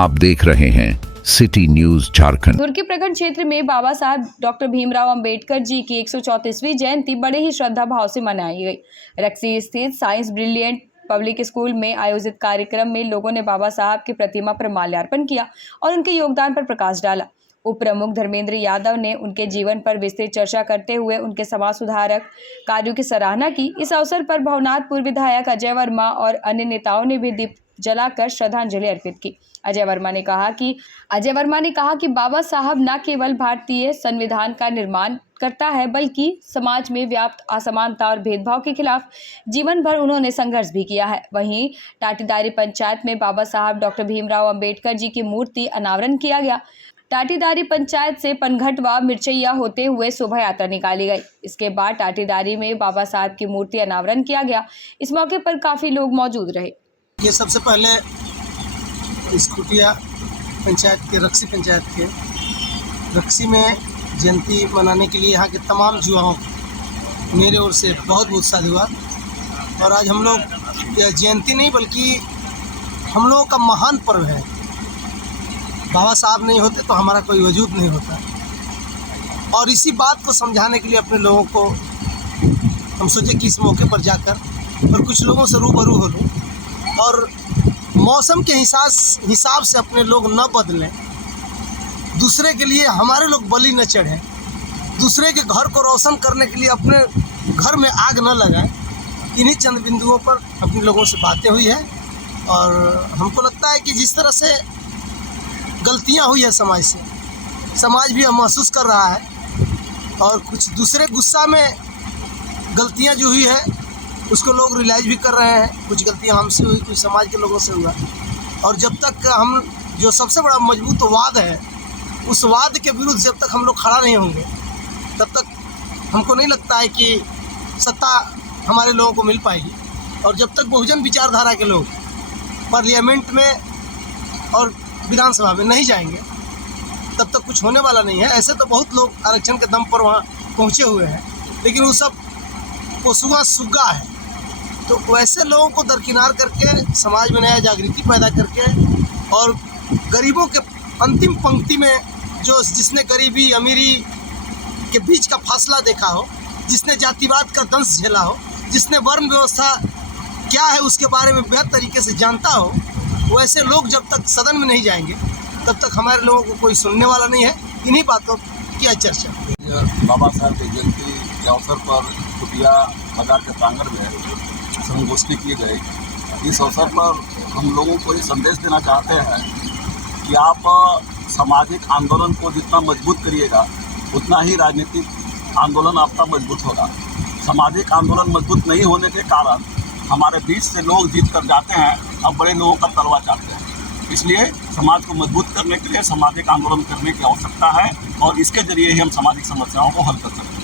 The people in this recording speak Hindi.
आप देख रहे हैं सिटी न्यूज झारखंड। दुर्गी प्रखंड क्षेत्र में बाबा साहब डॉक्टर भीमराव अंबेडकर जी की 134वीं जयंती बड़े ही श्रद्धा भाव से मनाई गई। रक्सी स्थित साइंस ब्रिलियंट पब्लिक स्कूल में आयोजित कार्यक्रम में लोगों ने बाबा साहब की प्रतिमा पर माल्यार्पण किया और उनके योगदान पर प्रकाश डाला। उप प्रमुख धर्मेंद्र यादव ने उनके जीवन पर विस्तृत चर्चा करते हुए उनके समाज सुधारक कार्यों की सराहना की। इस अवसर पर भवनाथपुर विधायक अजय वर्मा और अन्य नेताओं ने भी दीप जलाकर श्रद्धांजलि अर्पित की। अजय वर्मा ने कहा कि बाबा साहब न केवल भारतीय संविधान का निर्माण करता है बल्कि समाज में व्याप्त असमानता और भेदभाव के खिलाफ जीवन भर उन्होंने संघर्ष भी किया है। वहीं टाटीदारी पंचायत में बाबा साहब डॉक्टर भीमराव अंबेडकर जी की मूर्ति अनावरण किया गया। टाटीदारी पंचायत से पनघट व मिर्चैया होते हुए शोभा यात्रा निकाली गई। इसके बाद टाटीदारी में बाबा साहब की मूर्ति अनावरण किया गया। इस मौके पर काफी लोग मौजूद रहे। ये सबसे पहले इस कुटिया पंचायत के रक्सी में जयंती मनाने के लिए यहाँ के तमाम युवाओं मेरे ओर से बहुत बहुत साधुवाद। और आज हम लोग यह जयंती नहीं बल्कि हम लोगों का महान पर्व है। बाबा साहब नहीं होते तो हमारा कोई वजूद नहीं होता। और इसी बात को समझाने के लिए अपने लोगों को हम सोचे कि इस मौके पर जाकर और कुछ लोगों से रूबरू हो लूँ और मौसम के हिसाब से अपने लोग न बदलें, दूसरे के लिए हमारे लोग बलि न चढ़ें, दूसरे के घर को रोशन करने के लिए अपने घर में आग न लगाएं। इन्हीं चंद बिंदुओं पर अपने लोगों से बातें हुई है। और हमको लगता है कि जिस तरह से गलतियां हुई है समाज से, समाज भी महसूस कर रहा है और कुछ दूसरे गुस्सा में गलतियां जो हुई है उसको लोग रियलाइज भी कर रहे हैं। कुछ गलतियां हमसे हुई, कुछ समाज के लोगों से हुआ। और जब तक हम जो सबसे बड़ा मजबूत वाद है उस वाद के विरुद्ध जब तक हम लोग खड़ा नहीं होंगे तब तक हमको नहीं लगता है कि सत्ता हमारे लोगों को मिल पाएगी। और जब तक बहुजन विचारधारा के लोग पार्लियामेंट में और विधानसभा में नहीं जाएंगे तब तक कुछ होने वाला नहीं है। ऐसे तो बहुत लोग आरक्षण के दम पर वहाँ पहुँचे हुए हैं, लेकिन वो सब पोसुआ सुग्गा है। तो वैसे लोगों को दरकिनार करके समाज में नया जागृति पैदा करके और गरीबों के अंतिम पंक्ति में जिसने गरीबी अमीरी के बीच का फासला देखा हो, जिसने जातिवाद का दंश झेला हो, जिसने वर्ण व्यवस्था क्या है उसके बारे में बेहतर तरीके से जानता हो, वैसे लोग जब तक सदन में नहीं जाएंगे तब तक हमारे लोगों को कोई सुनने वाला नहीं है। इन्हीं बातों की चर्चा बाबा साहब की जयंती के अवसर पर कुटिया बाजार के प्रांगण में संगोष्ठी की गई। इस अवसर पर हम लोगों को ये संदेश देना चाहते हैं कि आप सामाजिक आंदोलन को जितना मजबूत करिएगा उतना ही राजनीतिक आंदोलन आपका मजबूत होगा। सामाजिक आंदोलन मजबूत नहीं होने के कारण हमारे बीच से लोग जीत कर जाते हैं और बड़े लोगों का तलवा चाटते हैं। इसलिए समाज को मजबूत करने के लिए सामाजिक आंदोलन करने की आवश्यकता है और इसके जरिए ही हम सामाजिक समस्याओं को हल कर सकते हैं।